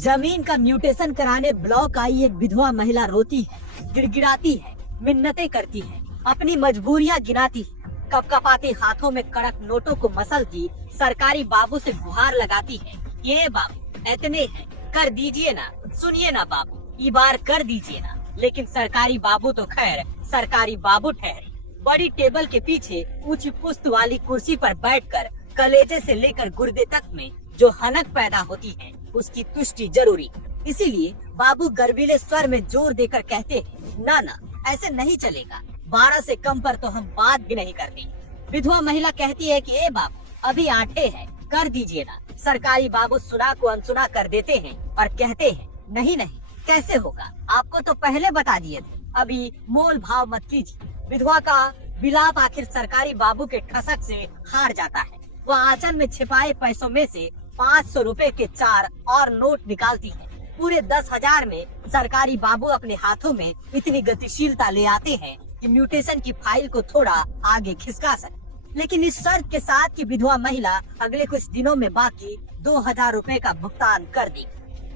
जमीन का म्यूटेशन कराने ब्लॉक आई एक विधवा महिला रोती है, गिड़गिड़ाती है, मिन्नतें करती है, अपनी मजबूरियां गिनाती है, कपकपाते हाथों में कड़क नोटों को मसलती सरकारी बाबू से गुहार लगाती है। ये बाबू इतने हैं, कर दीजिए ना, सुनिए ना बाबू, ये बार कर दीजिए ना। लेकिन सरकारी बाबू तो खैर सरकारी बाबू ठहरे। बड़ी टेबल के पीछे ऊंची पुस्त वाली कुर्सी पर बैठकर कलेजे से लेकर गुर्दे तक में जो हनक पैदा होती है, उसकी तुष्टि जरूरी। इसीलिए बाबू गर्वीले स्वर में जोर देकर कहते हैं, ना ना ऐसे नहीं चलेगा, 12 से कम पर तो हम बात भी नहीं करते। विधवा महिला कहती है कि ए बाबू अभी 8 है, कर दीजिए ना। सरकारी बाबू सुना को अनसुना कर देते हैं और कहते हैं, नहीं नहीं कैसे होगा, आपको तो पहले बता दिए थे, अभी मोल भाव मत कीजिए। विधवा का विलाप आखिर सरकारी बाबू के ठसक से हार जाता है। वह आंचल में छिपाए पैसों में से 500 रुपए के 4 और नोट निकालती है। पूरे 10,000 में सरकारी बाबू अपने हाथों में इतनी गतिशीलता ले आते हैं कि म्यूटेशन की फाइल को थोड़ा आगे खिसका सके, लेकिन इस शर्त के साथ कि विधवा महिला अगले कुछ दिनों में बाकी 2,000 रुपए का भुगतान कर दी।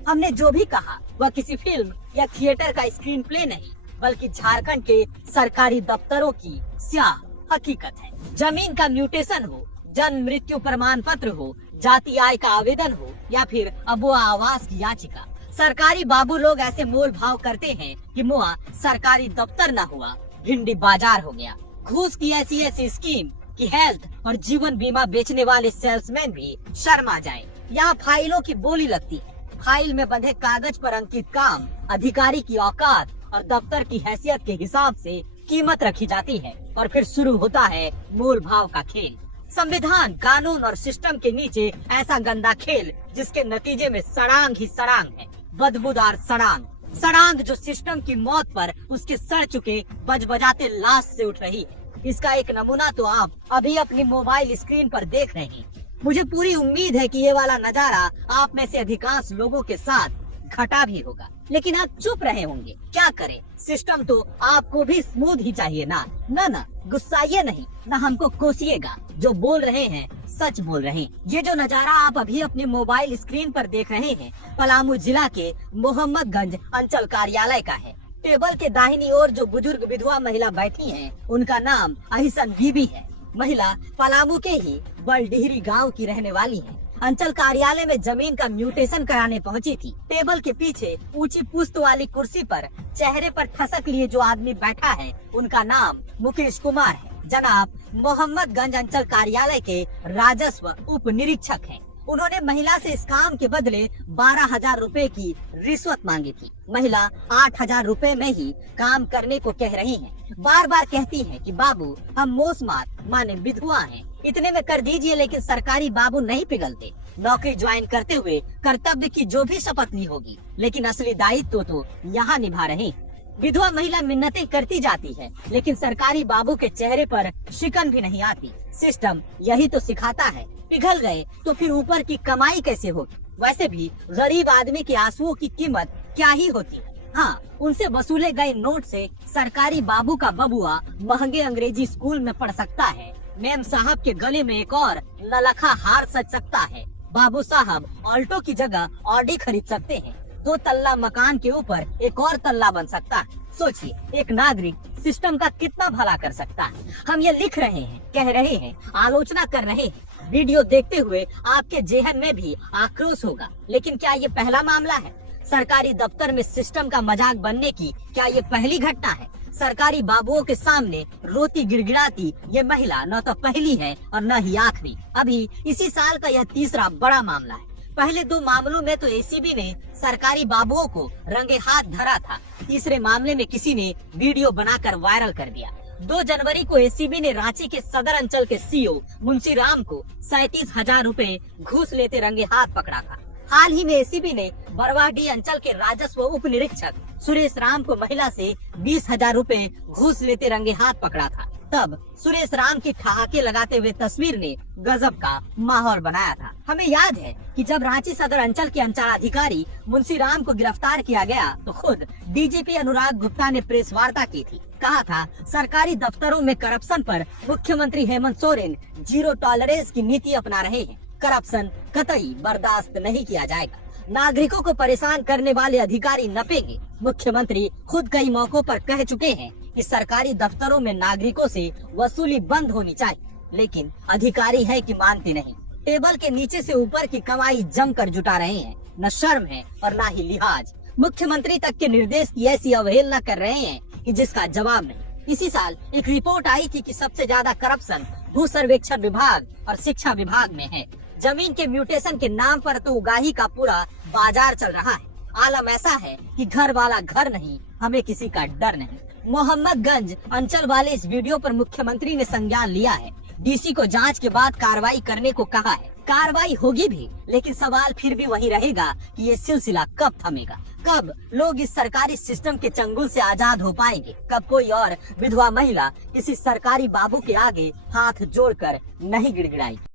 हमने जो भी कहा वह किसी फिल्म या थिएटर का स्क्रीन प्ले नहीं, बल्कि झारखंड के सरकारी दफ्तरों की स्याह हकीकत है। जमीन का म्यूटेशन हो, जन्म मृत्यु प्रमाण पत्र हो, जाति आय का आवेदन हो या फिर अबुआ आवास की याचिका, सरकारी बाबू लोग ऐसे मोल भाव करते हैं कि मुआ सरकारी दफ्तर न हुआ, भिंडी बाजार हो गया। घूस की ऐसी ऐसी स्कीम कि हेल्थ और जीवन बीमा बेचने वाले सेल्समैन भी शर्मा जाए। यहाँ फाइलों की बोली लगती है, फाइल में बंधे कागज पर अंकित काम, अधिकारी की औकात और दफ्तर की हैसियत के हिसाब से कीमत रखी जाती है और फिर शुरू होता है मोल भाव का खेल। संविधान, कानून और सिस्टम के नीचे ऐसा गंदा खेल जिसके नतीजे में सड़ांग ही सड़ांग है, बदबूदार सड़ांग, सड़ांग जो सिस्टम की मौत पर उसके सड़ चुके बजबजाते लाश से उठ रही है। इसका एक नमूना तो आप अभी अपनी मोबाइल स्क्रीन पर देख रहे हैं। मुझे पूरी उम्मीद है कि ये वाला नजारा आप में से अधिकांश लोगों के साथ घटा भी होगा, लेकिन आप चुप रहे होंगे। क्या करें, सिस्टम तो आपको भी स्मूथ ही चाहिए ना। ना गुस्साइए नहीं, ना हमको कोसिएगा, जो बोल रहे हैं सच बोल रहे हैं। ये जो नजारा आप अभी अपने मोबाइल स्क्रीन पर देख रहे हैं, पलामू जिला के मोहम्मदगंज अंचल कार्यालय का है। टेबल के दाहिनी ओर जो बुजुर्ग विधवा महिला बैठी हैं, उनका नाम अहिसन बीबी है। महिला पलामू के ही बलडिहरी गांव की रहने वाली है। अंचल कार्यालय में जमीन का म्यूटेशन कराने पहुंची थी। टेबल के पीछे ऊंची पुस्त वाली कुर्सी पर चेहरे पर ठसक लिए जो आदमी बैठा है, उनका नाम मुकेश कुमार है। जनाब मोहम्मदगंज अंचल कार्यालय के राजस्व उप निरीक्षक हैं। उन्होंने महिला से इस काम के बदले 12,000 रुपए की रिश्वत मांगी थी। महिला 8,000 रुपए में ही काम करने को कह रही है। बार बार कहती है कि बाबू हम मोसमात माने विधवा हैं, इतने में कर दीजिए। लेकिन सरकारी बाबू नहीं पिघलते। नौकरी ज्वाइन करते हुए कर्तव्य की जो भी शपथ ली होगी, लेकिन असली दायित्व तो यहाँ निभा रहे हैं। विधवा महिला मिन्नतें करती जाती है, लेकिन सरकारी बाबू के चेहरे पर शिकन भी नहीं आती। सिस्टम यही तो सिखाता है, पिघल गए तो फिर ऊपर की कमाई कैसे होगी। वैसे भी गरीब आदमी के आंसुओं की कीमत क्या ही होती है। हाँ, उनसे वसूले गए नोट से सरकारी बाबू का बबुआ महंगे अंग्रेजी स्कूल में पढ़ सकता है। मेम साहब के गले में एक और नलखा हार सज सकता है। बाबू साहब ऑल्टो की जगह ऑडी खरीद सकते हैं। 2 तल्ला मकान के ऊपर एक और तल्ला बन सकता है। सोचिए, एक नागरिक सिस्टम का कितना भला कर सकता है। हम ये लिख रहे हैं, कह रहे हैं, आलोचना कर रहे हैं। वीडियो देखते हुए आपके जेहन में भी आक्रोश होगा, लेकिन क्या ये पहला मामला है? सरकारी दफ्तर में सिस्टम का मजाक बनने की क्या ये पहली घटना है? सरकारी बाबुओं के सामने रोती गिड़गिड़ाती ये महिला न तो पहली है और न ही आखिरी। अभी इसी साल का यह तीसरा बड़ा मामला है। पहले 2 मामलों में तो एसीबी ने सरकारी बाबुओं को रंगे हाथ धरा था। तीसरे मामले में किसी ने वीडियो बनाकर वायरल कर दिया। 2 जनवरी को एसीबी ने रांची के सदर अंचल के सीओ मुंशी राम को 37,000 रुपए घूस लेते रंगे हाथ पकड़ा था। हाल ही में एसीबी ने बरवाडीह अंचल के राजस्व उप निरीक्षक सुरेश राम को महिला से 20,000 रुपए घूस लेते रंगे हाथ पकड़ा था। तब सुरेश राम की ठहाके लगाते हुए तस्वीर ने गजब का माहौल बनाया था। हमें याद है कि जब रांची सदर अंचल के अंचलाधिकारी मुंशी राम को गिरफ्तार किया गया तो खुद डीजीपी अनुराग गुप्ता ने प्रेस वार्ता की थी। कहा था, सरकारी दफ्तरों में करप्शन पर मुख्यमंत्री हेमंत सोरेन 0 टॉलरेंस की नीति अपना रहे हैं। करप्शन कतई बर्दाश्त नहीं किया जाएगा। नागरिकों को परेशान करने वाले अधिकारी नपेंगे। मुख्यमंत्री खुद कई मौकों पर कह चुके हैं कि सरकारी दफ्तरों में नागरिकों से वसूली बंद होनी चाहिए, लेकिन अधिकारी है कि मानते नहीं। टेबल के नीचे से ऊपर की कमाई जमकर जुटा रहे हैं, न शर्म है और न ही लिहाज। मुख्यमंत्री तक के निर्देश की ऐसी अवहेलना कर रहे हैं कि जिसका जवाब नहीं। इसी साल एक रिपोर्ट आई थी कि सबसे ज्यादा करप्शन भू सर्वेक्षण विभाग और शिक्षा विभाग में है। जमीन के म्यूटेशन के नाम पर तो उगाही का पूरा बाजार चल रहा है। आलम ऐसा है कि घर वाला घर नहीं, हमें किसी का डर नहीं। मोहम्मदगंज अंचल वाले इस वीडियो पर मुख्यमंत्री ने संज्ञान लिया है। डीसी को जांच के बाद कार्रवाई करने को कहा है। कार्रवाई होगी भी, लेकिन सवाल फिर भी वही रहेगा कि ये सिलसिला कब थमेगा, कब लोग इस सरकारी सिस्टम के चंगुल से आजाद हो पाएंगे, कब कोई और विधवा महिला किसी सरकारी बाबू के आगे हाथ जोड़कर नहीं गिड़गिड़ाएगी।